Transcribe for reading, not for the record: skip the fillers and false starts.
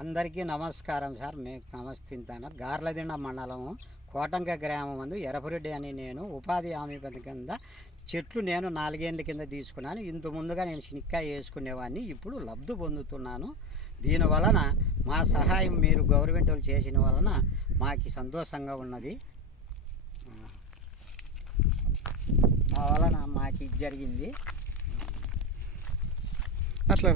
అందరికీ నమస్కారం సార్. మీకు నమస్తింతాను. గార్లదిండ మండలము కోటంక గ్రామం అందు ఎర్రపురెడ్డి అని నేను ఉపాధి హామీ పథకం కింద చెట్లు నేను 4 ఏళ్ళ కింద తీసుకున్నాను. ఇంత ముందుగా నేను శనిక్కాయ వేసుకునేవాడిని, ఇప్పుడు లబ్ధి పొందుతున్నాను. దీనివలన మా సహాయం మీరు గవర్నమెంట్ వాళ్ళు చేసిన వలన మాకు సంతోషంగా ఉన్నది. ఆ వలన మాకు ఇది జరిగింది. అట్లా